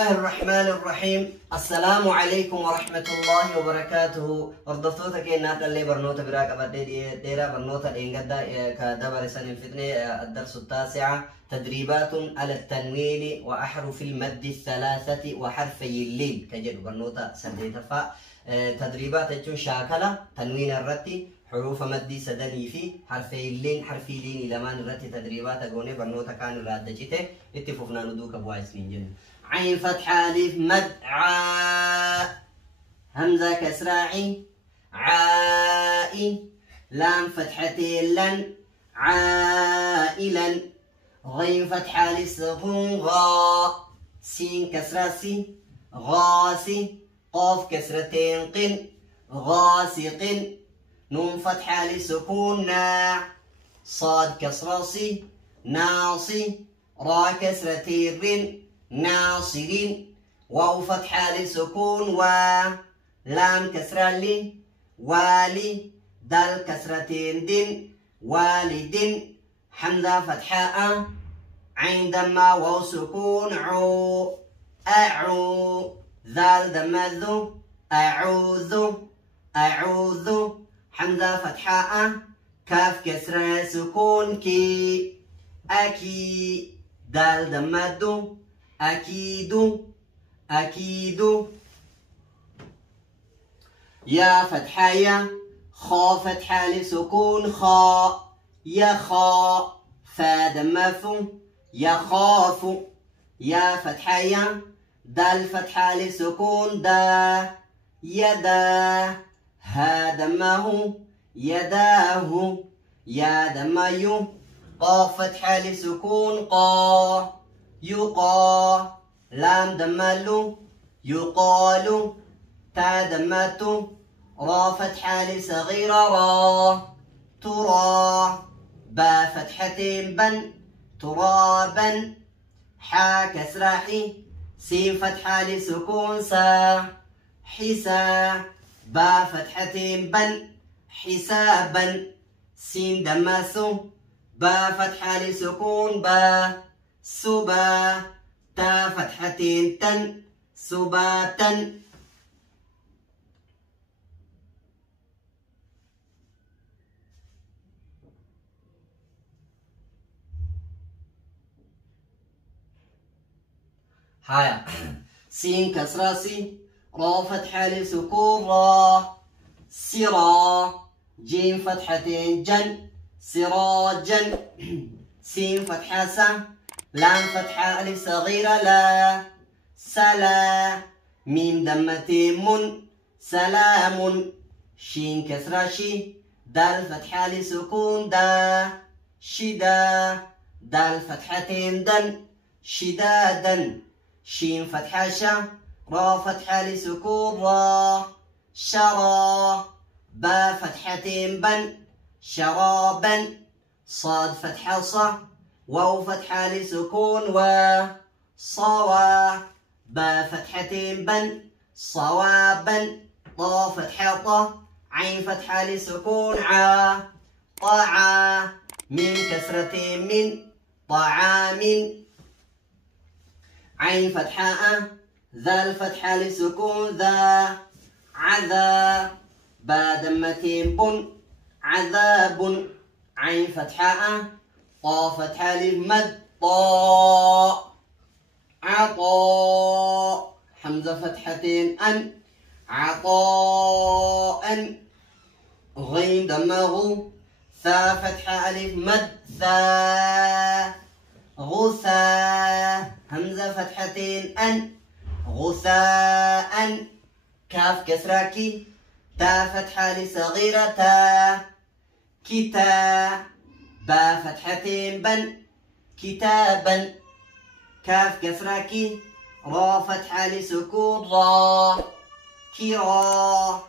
الله الرحمن الرحيم. السلام عليكم ورحمة الله وبركاته. وردفتوتا كينات اللي برنوتا براك بدي ديرا برنوتا إنجدا كدبر سنة الفتنة الدرس التاسع تدريبات على التنوين وأحرف المد الثلاثة وحرفي اللين كجد برنوتا سديتا فا تدريبات تكون شاكلة تنوين الرتي حروف مدي سدني في حرفي اللين حرفي لين لمان الرتي تدريبات أقوني برنوتا كانوا رادجته اتفقنا ندوك بوايس نينجن. عين فتحة ألف مد عاء همزة كسرة عين عائن لام فتحتين لن عائلا غين فتحة ألف سكون غاء سين كسرة سي غاسي قاف كسرتين قن غاسق نون فتحة ألف سكون نا صاد كسرة سي ناصي را كسرتين رن ناصرين واو فتحة لسكون و لام كسرة لي والي دال كسرتين دين والد حمزة فتحة أ عين دمة واو سكون عو أعو ذال دمة ذو أعوذ أعوذ حمزة فتحة أ كاف كسرة سكون كي أكي دال دمة ذو أكيد أكيد يا فتحة يا خا فتحة لسكون خا يخا فا دمث يخاف يا فتحة يا دال فتحة لسكون دا يدا ها دمه يداه يا دمي قا فتحة لسكون قا يقا لام دمالو يقال تا دماتو را فتحة لصغيرة را ترى با فتحتين بن ترابا حا كسرة حي سين فتحة لسكون سا حسا با فتحتين بن حسابا سين دماسو با فتحة لسكون با سبا تا فتحتين تن سباتا هايا سين كسرة سي را فتحة لسكون را سرا جيم فتحتين جن سراجا سين فتحة سا لام فتحة ألف صغيرة لا سلا ميم دمتين من سلام شين كسرة شي دال فتحة لسكون دا شدا دال فتحتين دن شدادا شين فتحة شا را فتحة لسكون را شرا با فتحتين بن شرابا صاد فتحة صا واو فتحة لسكون و صوا با فتحتين بن صوابا طا فتحة طا عين فتحة لسكون عا طاعا من كسرتين من طعام عين فتحة أ ذال فتحة لسكون ذا عذا با دمتين بن عذاب عين فتحة أ طا فتحة للمد طاء عطاء حمزة فتحتين أن عطاء غين دمه ثا فتحة ألف مد ثا غثاء همزة فتحتين أن غثاء كاف كسراكي تا فتحة لصغيرة تا كتا با فتحتين بن كتابا كاف كسراكي را فتحة لسكون را كرا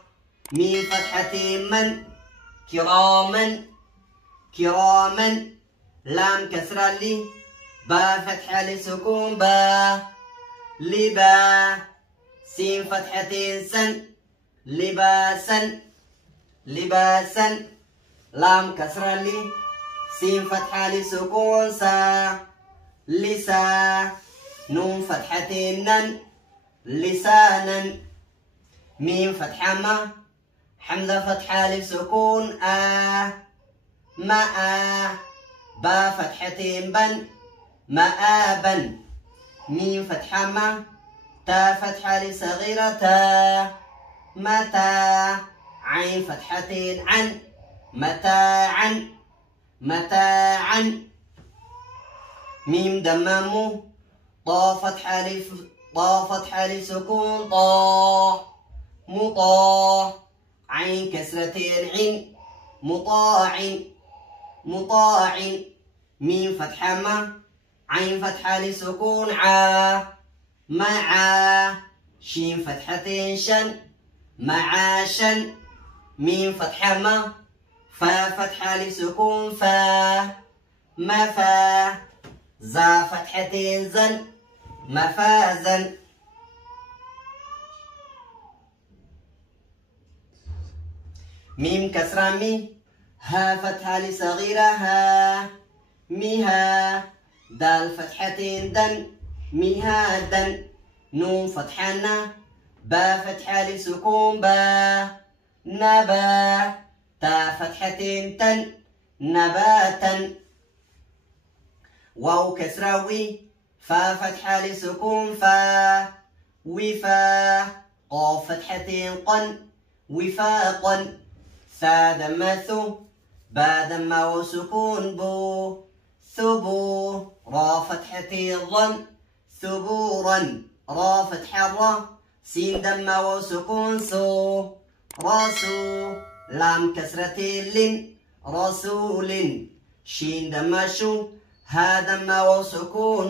ميم فتحتين من كراما كراما لام كسرة لي با فتحة لسكون با لبا سين فتحتين سن لباسا لباسا لام كسرة لي سين فتحة لسكون سا لسا نون فتحتين نن لسانا ميم فتحة ما حمزة فتحة لسكون ماء با فتحتين بن مآبا ميم فتحة ما تا فتحة لصغيرة تا متى عين فتحتين عن متاعا متاعا ميم دمامو طا فتحة لسكون طا مطاع عين كسرتين عين مطاع ميم فتحة ما عين فتحة لسكون مع شين فتحتين شن معاشا ميم فتحة ما فا فتحة لسكون مفا زا فتحتين زن مفازا ميم كسرة مي ها فتحة لصغيرة مها دال فتحتين دن مهادا نون فتحة نا با فتحة لسكون نبا تا فتحتين تن نباتا واو كسرة وي فا فتحة لسكون وفا قاف فتحتين قن وفاقا ثا دمثو با دم وسكون ثبو را فتحتين ظن ثبورا را فتحة را سين دم وسكون راسو لام كسرتين لن رسول شين دم شو ها دم وسكون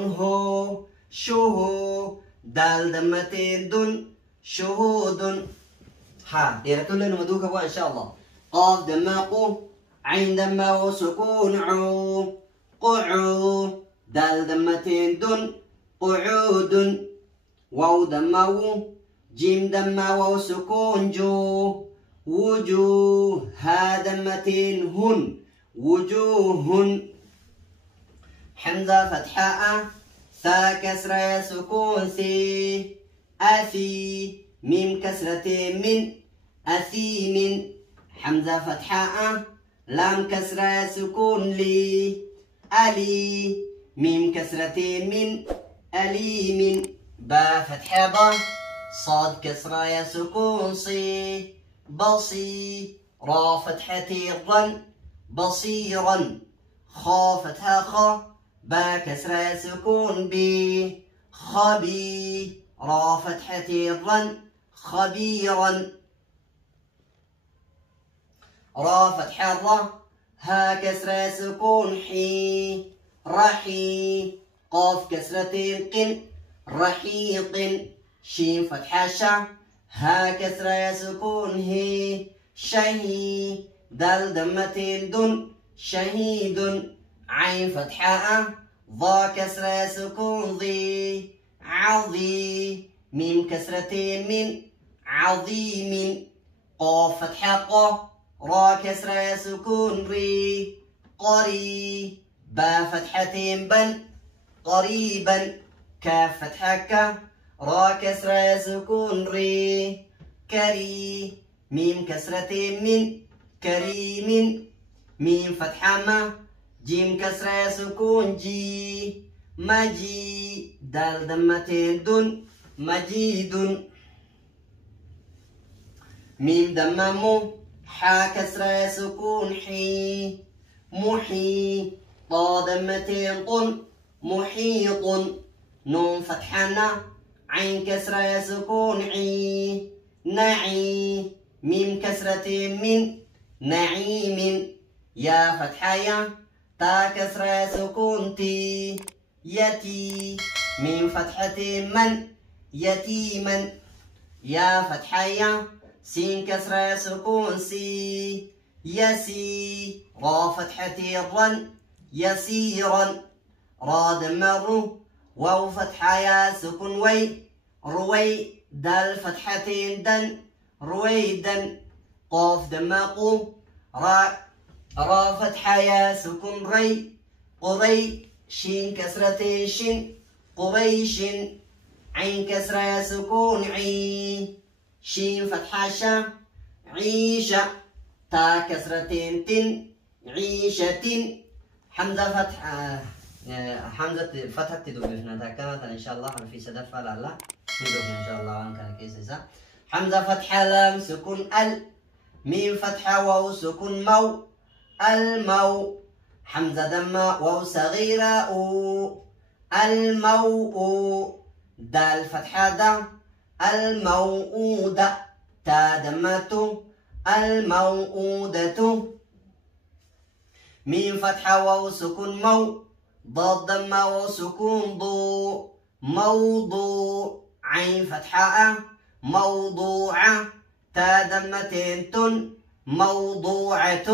شهو دال دمتين دن شهود ها ديرتو لنا مدوكا إن شاء الله قاف دم قو عين دم وسكون قعو دال دمتين دن قعود واو دم جيم دم وسكون وجوه ها دمتين وجوه حمزة فتحاء ثا كسرة سكون أثي ميم كسرتين من أثيم حمزة فتحاء لام كسرة سكون ألي ميم كسرتين من أليم با فتحة با صاد كسرة سكون بصي را فتحتين ظن بصيرا خا فتحة خا با كسرة سكون خبي را فتحتين ظن خبيرا را فتحة را ها كسرة سكون رحي قاف كسرتين قن رحيق شين فتحة شع ها كسرة سكون شهي دال دمتين دن شهيد عين فتحة ضا كسرة سكون عظي ميم كسرتين من عظيم قاف فتحة قا را كسرة سكون قري با فتحتين بن قريبا كاف فتحة كا را كسرة سكون كري ميم كسرتين من كريم ميم فتحة ما جيم كسرة سكون مجي دال دمتين دن مجيد ميم دمامو حا كسرة سكون محي طا دمتين طن محيط نون فتحنا عين كسرة سكون نعي ميم كسرتين من نعيم يا فتحة يا تا كسرة سكون يتي ميم فتحتين من يتيما يا فتحة يا سين كسرة سكون يسي را فتحتين ظن يسيرا را دمر واو فتحة يا سكون روي دال فتحتين دن رويدا قاف دماقو را فتحة يا سكون قري شين كسرتين قبيش عين كسرة سكون عي شين فتحة شا عيشة تا كسرتين تن عيشة حمزة فتحة حمزة فتحة تدوبنا كانت إن شاء الله في سدف لا لا تدوبنا إن شاء الله وان كان كيسة حمزة فتحة لام سكون ال ميم فتحة واو سكون مو المو حمزة دمة واو صغيرة او المو دال فتحة دا الموؤودة تا دمة الموؤودة ميم فتحة واو سكون مو ضاد دمة واو سكون ضو موضوع عين فتحة موضوعة تا دمتين تن موضوعة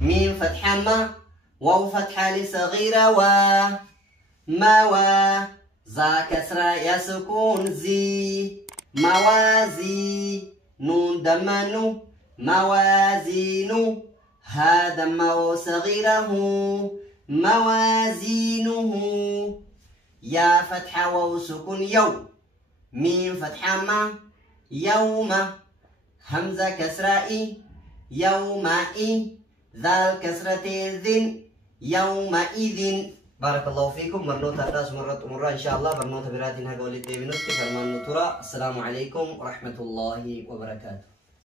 ميم فتحة ما واو فتحة لصغيرة و ما و زا كسرة يا سكون زي موازي نون دمنو موازينو ها دمو صغيره موازينه يا فتحة واو سكون يو ميم فتحة ما يوم همزة كسرة يومئ ذال كسرة ذن يومئذ بارك الله فيكم مرنوتا تاس مرة إن شاء الله برنوتا براتين هقول الديبنوتي فرمان نطرة السلام عليكم ورحمة الله وبركاته.